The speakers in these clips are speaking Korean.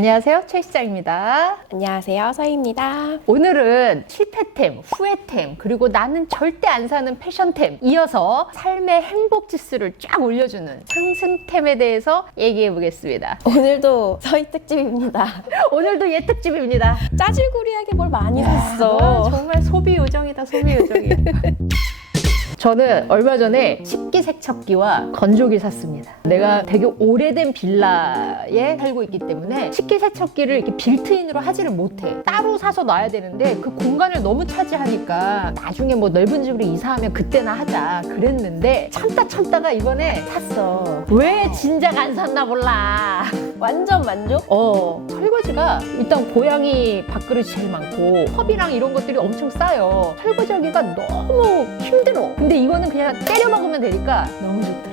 안녕하세요. 최 시장입니다. 안녕하세요, 서희입니다. 오늘은 실패템, 후회템, 그리고 나는 절대 안 사는 패션템, 이어서 삶의 행복 지수를 쫙 올려주는 상승템에 대해서 얘기해 보겠습니다. 오늘도 서희 특집입니다. 오늘도 예 특집입니다. 짜질구리하게 뭘 많이 아, 샀어. 정말 소비 요정이다, 소비 요정이야. 저는 얼마 전에 식기 세척기와 건조기 샀습니다. 내가 되게 오래된 빌라에 살고 있기 때문에 식기 세척기를 이렇게 빌트인으로 하지를 못해. 따로 사서 놔야 되는데 그 공간을 너무 차지하니까 나중에 뭐 넓은 집으로 이사하면 그때나 하자 그랬는데 참다 참다가 이번에 샀어. 왜 진작 안 샀나 몰라. 완전 만족? 어, 설거지가 일단 고양이 밥그릇이 제일 많고 컵이랑 이런 것들이 엄청 싸요. 설거지하기가 너무 힘들어. 근데 이거는 그냥 때려 먹으면 되니까 너무 좋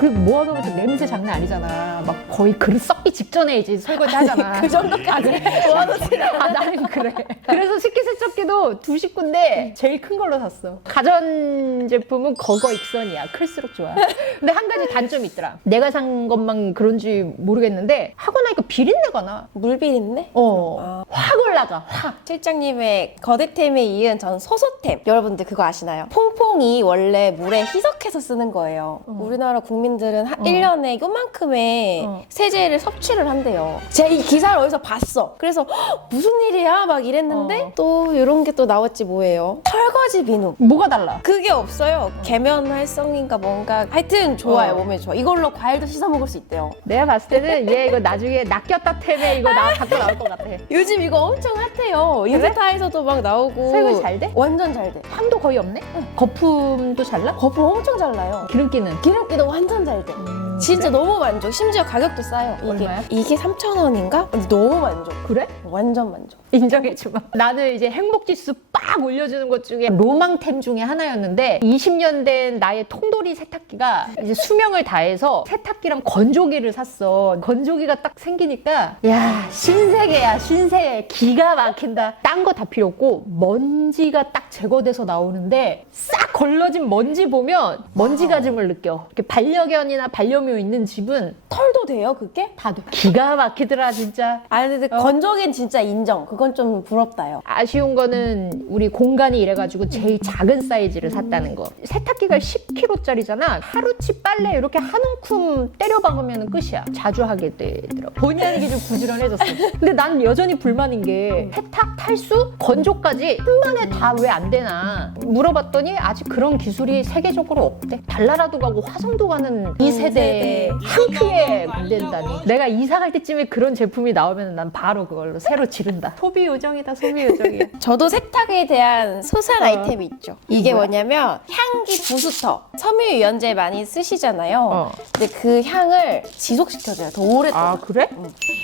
더라. 그 모아놓으면 냄새 장난 아니잖아. 막 거의 그릇 썩기 직전에 이제 설거지 하잖아. 그 정도까지 모아놓지 아, 나는 그래. 그래서 식기세척기도 두 식구인데 제일 큰 걸로 샀어. 가전 제품은 거거 익선이야. 클수록 좋아. 근데 한 가지 단점이 있더라. 내가 산 것만 그런지 모르겠는데 하고 나니까 비린내가 나. 물비린내? 어. 아. 확 올라가. 확. 실장님의 거대템에 이은 전 소소템. 여러분들 그거 아시나요? 퐁퐁이 원래 물에 희석해서 쓰는 거예요. 우리나라 국민 들은 한 1년에 요만큼의 어. 세제를 섭취를 한대요. 제가 이 기사를 어디서 봤어. 그래서 "헉, 무슨 일이야? 막 이랬는데 어. 또 이런 게 또 나왔지 뭐예요. 설거지 비누. 뭐가 달라? 그게 없어요. 계면 활성인가 뭔가 하여튼 좋아요. 어. 몸에 좋아. 이걸로 과일도 씻어 먹을 수 있대요. 내가 봤을 때는 얘 이거 나중에 낚였다 템에 이거 나 갖고 나올 것 같아. 요즘 이거 엄청 핫해요. 인스타에서도 막 나오고. 설거지 잘 돼? 완전 잘 돼. 향도 거의 없네? 거품도 잘 나? 거품 엄청 잘 나요. 기름기는? 기름기도 완전 잘 돼. 진짜 너무 만족. 심지어 가격도 싸요. 이게 얼마야? 이게 3,000원인가? 너무 만족. 그래? 완전 만족. 인정해주마. 나는 이제 행복지수 빡 올려주는 것 중에 로망템 중에 하나였는데 20년 된 나의 통돌이 세탁기가 이제 수명을 다해서 세탁기랑 건조기를 샀어. 건조기가 딱 생기니까 야 신세계야 신세계 기가 막힌다. 딴 거 다 필요 없고 먼지가 딱 제거돼서 나오는데 싹 걸러진 먼지 보면 먼지 가짐을 느껴. 이렇게 반려견이나 반려묘 있는 집은 털도 돼요, 그게? 다 돼. 기가 막히더라 진짜. 아, 근데 건조기는 진짜 인정. 그건 좀 부럽다요. 아쉬운 거는 우리 공간이 이래가지고 제일 작은 사이즈를 샀다는 거. 세탁기가 10kg짜리잖아. 하루치 빨래 이렇게 한 움큼 때려 박으면 끝이야. 자주 하게 되더라고. 본의 아니게 좀 부지런해졌어. 근데 난 여전히 불만인 게 세탁, 탈수, 건조까지 한 번에 다 왜 안 되나 물어봤더니 아직 그런 기술이 세계적으로 없대. 달나라도 가고 화성도 가는 이 세대 에한안 된다니. 내가 이사 갈 때쯤에 그런 제품이 나오면 난 바로 그걸로 새로 지른다. 소비 요정이다, 소비 요정이야. 저도 세탁에 대한 소소한 어. 아이템이 있죠. 이게 뭐야? 뭐냐면 향기 부스터. 섬유 유연제 많이 쓰시잖아요. 어. 근데 그 향을 지속시켜줘요. 더 오랫동안. 아 그래?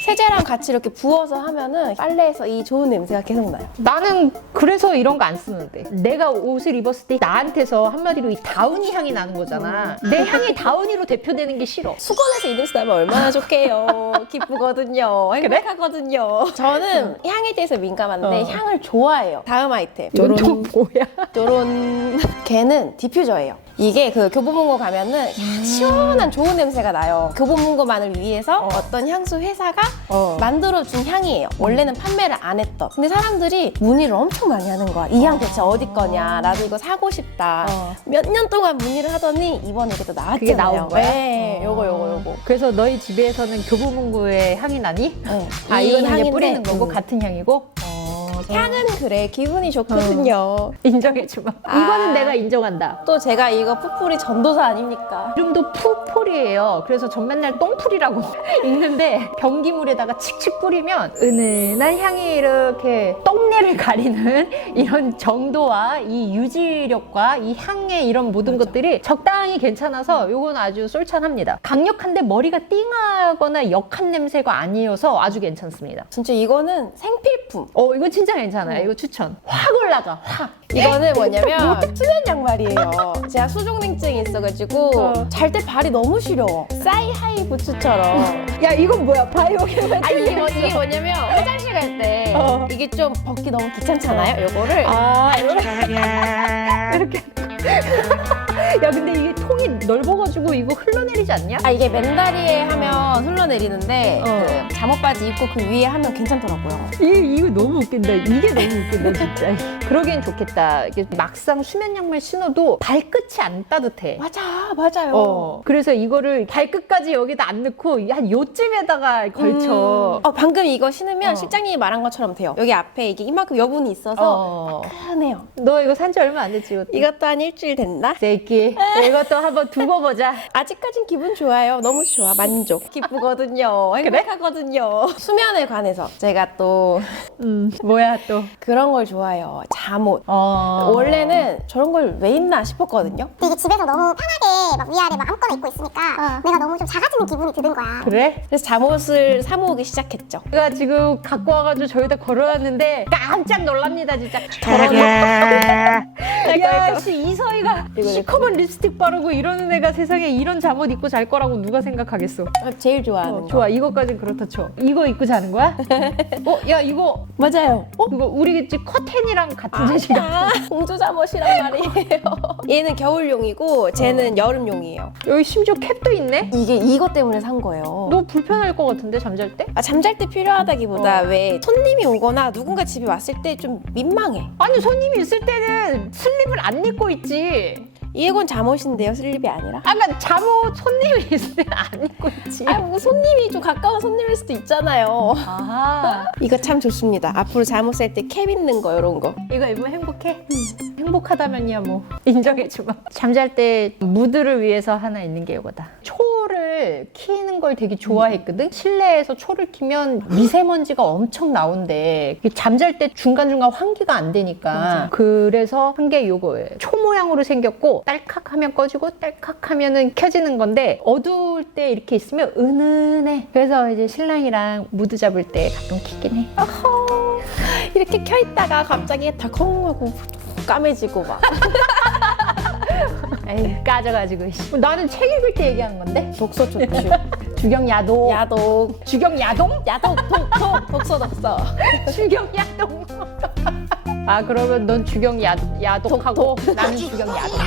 세제랑 같이 이렇게 부어서 하면은 빨래에서 이 좋은 냄새가 계속 나요. 나는 그래서 이런 거 안 쓰는데 내가 옷을 입었을 때 나한테서 한마디로 이 다운이 향이 나는 거잖아 내 향이 다운이로 대표되는 게 싫어 수건에서 이 냄새 나면 얼마나 좋게요. 기쁘거든요. 행복하거든요. 저는 향에 대해서 민감한데 어. 향을 좋아해요. 다음 아이템. 또 뭐야? 요런 걔는 디퓨저예요. 이게 그 교보문고 가면은 시원한 좋은 냄새가 나요. 교보문고만을 위해서 어. 어. 떤 향수 회사가 어. 만들어준 향이에요. 원래는 판매를 안 했던. 근데 사람들이 문의를 엄청 많이 하는 거야. 이 향 대체 어디 거냐. 나도 이거 사고 싶다. 어. 몇 년 동안 문의를 하더니 이번에 이게 또 나왔잖아요. 그게 나온 거야? 네, 어. 요거 요거 요거. 그래서 너희 집에서는 교보문고의 향이 나니? 네. 아 이 이거는 이제 향인데, 뿌리는 거고 음. 같은 향이고? 어, 향은 그래 기분이 좋거든요. 인정해주마 아. 이거는 내가 인정한다 또 제가 이거 푸풀이 전도사 아닙니까? 이름도 푸풀이에요. 그래서 전 맨날 똥풀이라고 읽는데 변기물에다가 칙칙 뿌리면 은은한 향이 이렇게 똥내를 가리는 이런 정도와 이 유지력과 이 향의 이런 모든 것들이 적당히 괜찮아서 요건 아주 솔찬합니다. 강력한데 머리가 띵하거나 역한 냄새가 아니어서 아주 괜찮습니다. 진짜 이거는 생필품. 어 이거 진짜 괜찮아요. 이거 추천. 확 올라가 확. 이거는 뭐냐면 수면 양말이에요. 제가 수족냉증이 있어가지고 어. 잘 때 발이 너무 시려워. 사이하이 부츠처럼. 야 이건 뭐야? 바이오게임 아 이게, 뭐, 이게 뭐냐면 화장실 갈 때 어. 이게 좀 벗기 너무 귀찮잖아요. 요거를 아 이렇게 이렇게 야 근데 이게 통이 넓어가지고 이거 흘러내리는 흘러내리지 않냐? 아 이게 맨다리에 하면 흘러내리는데 어. 그 잠옷 바지 입고 그 위에 하면 괜찮더라고요. 이, 이거 너무 웃긴다. 이게 너무 웃긴다, 진짜. 그러기엔 좋겠다. 이게 막상 수면 양말 신어도 발끝이 안 따뜻해. 맞아, 맞아요. 어. 그래서 이거를 발끝까지 여기다 안 넣고 한 요쯤에다가 걸쳐. 어, 방금 이거 신으면 어. 실장님이 말한 것처럼 돼요. 여기 앞에 이게 이만큼 여분이 있어서 어. 편해요. 너 이거 산 지 얼마 안 됐지, 이것도? 이것도 한 일주일 됐나? 새끼. 이것도 한번 두고 보자. 아직까진 기분 좋아요. 너무 좋아. 만족. 기쁘거든요. 행복하거든요. 수면에 관해서 제가 또 음, 뭐야, 또. 그런 걸 좋아해요. 잠옷. 어. 원래는 저런 걸 왜 입나 싶었거든요. 근데 이게 집에서 너무 편하게 막 위아래 막 아무거나 입고 있으니까 내가 너무 좀 작아지는 기분이 드는 거야. 그래? 그래서 잠옷을 사 모으기 시작했죠. 제가 지금 갖고 와가지고 저기다 걸어놨는데 깜짝 놀랍니다, 진짜. 야, 씨, 이서희가 시커먼 립스틱 바르고 이러는 애가 세상에 이런 잠옷 입고 잘 거라고 누가 생각하겠어. 제일 좋아하는 어, 거. 좋아, 이거까진 그렇다 쳐. 이거 입고 자는 거야? 어, 야, 이거, 맞아요. 어? 이거 우리 집 커튼이랑 같은 재질이야. 아, 공주 잠옷이란 말이에요. 얘는 겨울용이고 쟤는 여름용이에요. 여기 심지어 캡도 있네? 이게 이것 때문에 산 거예요. 너 불편할 것 같은데, 잠잘 때? 아, 잠잘 때 필요하다기보다 어. 왜 손님이 오거나 누군가 집에 왔을 때 좀 민망해. 아니, 손님이 있을 때는 슬립을 안 입고 있지. 이건 잠옷인데요, 슬립이 아니라. 아까 잠옷 손님이 있을 때는 안 입고 있지. 아, 뭐 손님이 좀 가까운 손님일 수도 있잖아요. 아, 이거 참 좋습니다. 앞으로 잠옷 살 때 캡 있는 거 이런 거. 이거 입으면 행복해? 행복하다면야 뭐 인정해주마. 잠잘 때 무드를 위해서 하나 있는 게 이거다. 초 를 키는 걸 되게 좋아했거든. 실내에서 초를 키면 미세먼지가 엄청 나온대. 잠잘 때 중간중간 환기가 안 되니까. 맞아. 그래서 한 게 요거예요. 초 모양으로 생겼고 딸칵 하면 꺼지고 딸칵 하면은 켜지는 건데 어두울 때 이렇게 있으면 은은해. 그래서 이제 신랑이랑 무드 잡을 때 가끔 키긴 해. 이렇게 켜 있다가 갑자기 덜컹하고 까매지고 막. 에이 까져가지고 씨. 나는 책 읽을 때 얘기하는 건데 독서 좋죠. 주경 야동 야독. 주경 야동 야독, 독, 독, 독서, 독서. 주경 야동 아 그러면 넌 주경 야, 야독하고 나는 주경 야동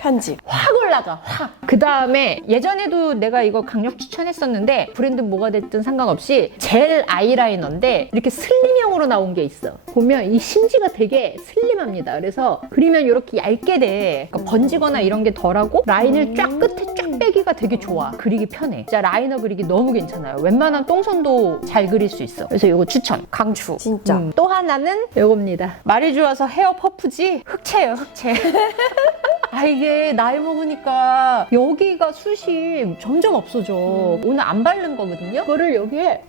편집. 확 올라가 확 그 다음에 예전에도 내가 이거 강력 추천했었는데 브랜드 뭐가 됐든 상관없이 젤 아이라이너인데 이렇게 슬림형으로 나온 게 있어. 보면 이 심지가 되게 슬림합니다. 그래서 그리면 이렇게 얇게 돼. 그러니까 번지거나 이런 게 덜하고 라인을 쫙 끝에 쫙 빼기가 되게 좋아. 그리기 편해. 진짜 라이너 그리기 너무 괜찮아요. 웬만한 똥손도 잘 그릴 수 있어. 그래서 이거 추천. 강추. 진짜. 음, 또 하나는? 이겁니다. 말이 좋아서 헤어 퍼프지? 흑채예요 흑채 아 이게 나이 먹으니까 여기가 숱이 점점 없어져. 오늘 안 바른 거거든요? 그거를 여기에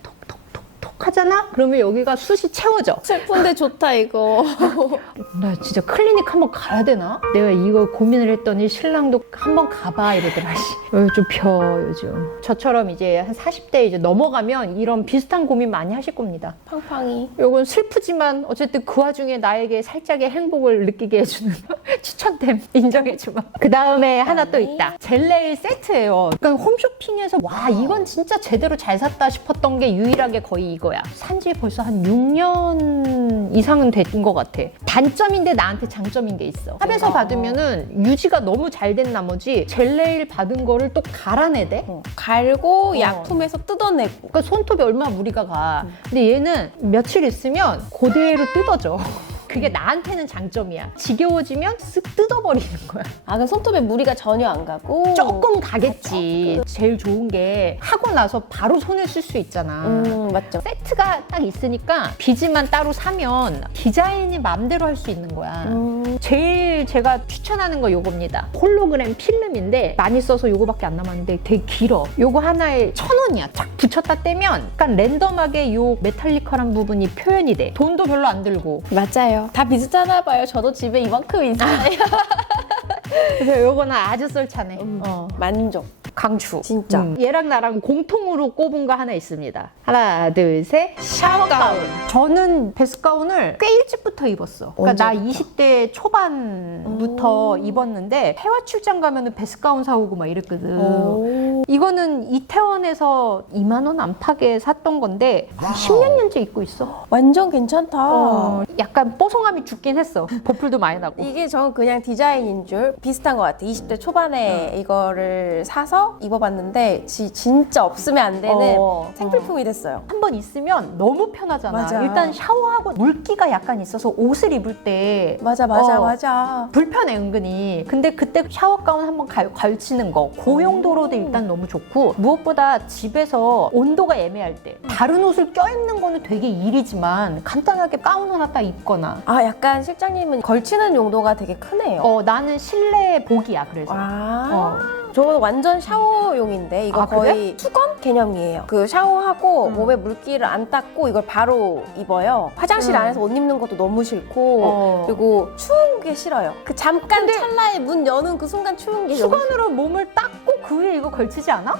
하잖아 그러면 여기가 숱이 채워져 슬픈데 좋다, 이거. 나 진짜 클리닉 한번 가야 되나? 내가 이거 고민을 했더니 신랑도 한번 가봐 이러더라 씨. 어, 좀 펴 요즘 저처럼 이제 한 40대 이제 넘어가면 이런 비슷한 고민 많이 하실 겁니다 팡팡이. 요건 슬프지만 어쨌든 그 와중에 나에게 살짝의 행복을 느끼게 해주는 추천템 인정해주마. 그 다음에 하나 또 있다. 젤네일 세트예요. 그러니까 홈쇼핑에서 와 이건 진짜 제대로 잘 샀다 싶었던 게 유일하게 거의 이거 야. 산지 벌써 한 6년 이상은 된 것 같아. 단점인데 나한테 장점인 게 있어. 샵에서 받으면은 유지가 너무 잘 된 나머지 젤네일 받은 거를 또 갈아내대. 어, 갈고 어. 약품에서 뜯어내고. 그러니까 손톱에 얼마나 무리가 가. 근데 얘는 며칠 있으면 그대로 뜯어져. 그게 나한테는 장점이야. 지겨워지면 쓱 뜯어버리는 거야. 아, 그럼 손톱에 무리가 전혀 안 가고. 조금 가겠지. 제일 좋은 게 하고 나서 바로 손을 쓸 수 있잖아. 음, 맞죠. 세트가 딱 있으니까 비즈만 따로 사면 디자인이 마음대로 할 수 있는 거야. 음, 제일 제가 추천하는 거 요겁니다. 홀로그램 필름인데 많이 써서 요거밖에 안 남았는데 되게 길어. 요거 하나에 천 원이야. 딱 붙였다 떼면 약간 랜덤하게 요 메탈리컬한 부분이 표현이 돼. 돈도 별로 안 들고. 맞아요. 다 비슷하나 봐요. 저도 집에 이만큼 있어요. 그래서 요거는 아주 쏠차네. 어. 만족. 강추. 진짜. 음. 얘랑 나랑 공통으로 꼽은 거 하나 있습니다. 하나, 둘, 셋. 샤워 가운. 저는 베스 가운을 꽤 일찍부터 입었어. 그러니까 나 언제부터? 20대 초반부터 입었는데 해외 출장 가면은 베스 가운 사오고 막 이랬거든. 오. 이거는 이태원에서 2만 원 안팎에 샀던 건데 10년 년째 입고 있어. 완전 괜찮다. 어, 약간 뽀송함이 죽긴 했어. 보풀도 많이 나고. 이게 전 그냥 디자인인 줄 비슷한 것 같아. 20대 초반에 이거를 사서 입어봤는데 지- 진짜 없으면 안 되는 어, 생필품이 됐어요. 한 번 있으면 너무 편하잖아. 맞아. 일단 샤워하고 물기가 약간 있어서 옷을 입을 때 맞아, 맞아, 어. 맞아. 불편해 은근히. 근데 그때 샤워 가운 한번 갈- 걸치는 거 그 용도로도 일단 너무 좋고 무엇보다 집에서 온도가 애매할 때 다른 옷을 껴입는 거는 되게 일이지만 간단하게 가운 하나 딱 입거나. 아, 약간 실장님은 걸치는 용도가 되게 크네요. 어 나는 실내 복이야 그래서. 아. 어. 저 완전 샤워용인데 이거 아, 그래? 거의 수건 개념이에요. 그 샤워하고 음. 몸에 물기를 안 닦고 이걸 바로 입어요. 화장실 음. 안에서 옷 입는 것도 너무 싫고 어. 그리고 추운 게 싫어요. 그 잠깐 찰나에 문 여는 그 순간 추운 게 수건으로 몸을 닦고 그 위에 이거 걸치지 않아?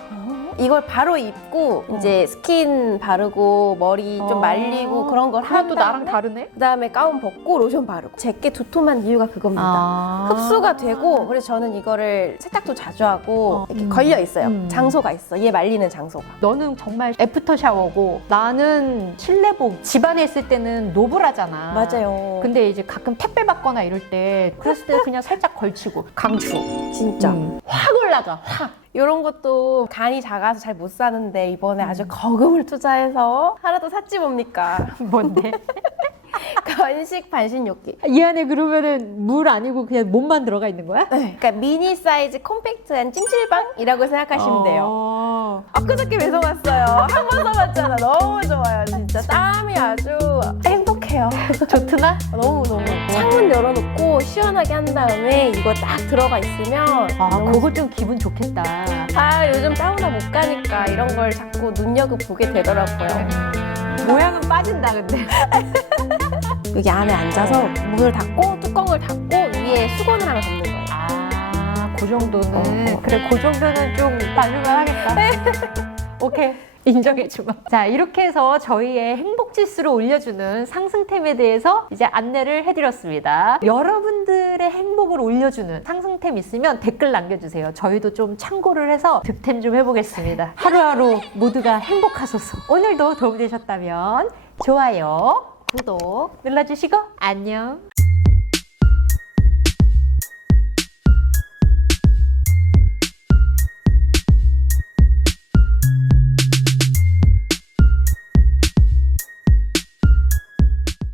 이걸 바로 입고 이제 스킨 바르고 머리 좀 어. 말리고 그런 걸 그건 한또 나랑 다르네. 그다음에 가운 벗고 로션 바르고 제게 두툼한 이유가 그겁니다. 아. 흡수가 되고 그래서 저는 이거를 세탁도 자주 하고 어. 이렇게 음. 걸려 있어요. 음. 장소가 있어. 얘 말리는 장소가. 너는 정말 애프터 샤워고 나는 실내복 집안에 있을 때는 노브라잖아. 맞아요. 근데 이제 가끔 택배 받거나 이럴 때 그랬을 때 그냥 살짝 걸치고 강추. 진짜 음. 확 올라가. 확. 이런 것도 간이 작아서 잘 못 사는데 이번에 아주 음. 거금을 투자해서 하나도 샀지 뭡니까? 뭔데? 건식 반신욕기. 이 안에 그러면은 물 아니고 그냥 몸만 들어가 있는 거야? 그러니까 미니 사이즈 콤팩트한 찜질방이라고 생각하시면 돼요. 어. 엊그저께 배송 왔어요. 한 번 써봤잖아. 너무 좋아요, 진짜. 땀이 아주 해요. 좋트나? 너무 너무. 창문 열어놓고 시원하게 한 다음에 이거 딱 들어가 있으면 아, 그거 좀 기분 좋겠다. 아 요즘 사우나 못 가니까 이런 걸 자꾸 눈여겨 보게 되더라고요. 모양은 빠진다, 근데. 여기 안에 앉아서 문을 닫고 뚜껑을 닫고 위에 수건을 하나 덮는 거예요. 아, 그 정도는. 어, 어. 그래, 그 정도는 좀 봐줄만 하겠다. 오케이. 인정해주마. 자, 이렇게 해서 저희의 행복 지수를 올려주는 상승템에 대해서 이제 안내를 해드렸습니다. 여러분들의 행복을 올려주는 상승템 있으면 댓글 남겨주세요. 저희도 좀 참고를 해서 득템 좀 해보겠습니다. 하루하루 모두가 행복하소서. 오늘도 도움되셨다면 좋아요, 구독 눌러주시고 안녕.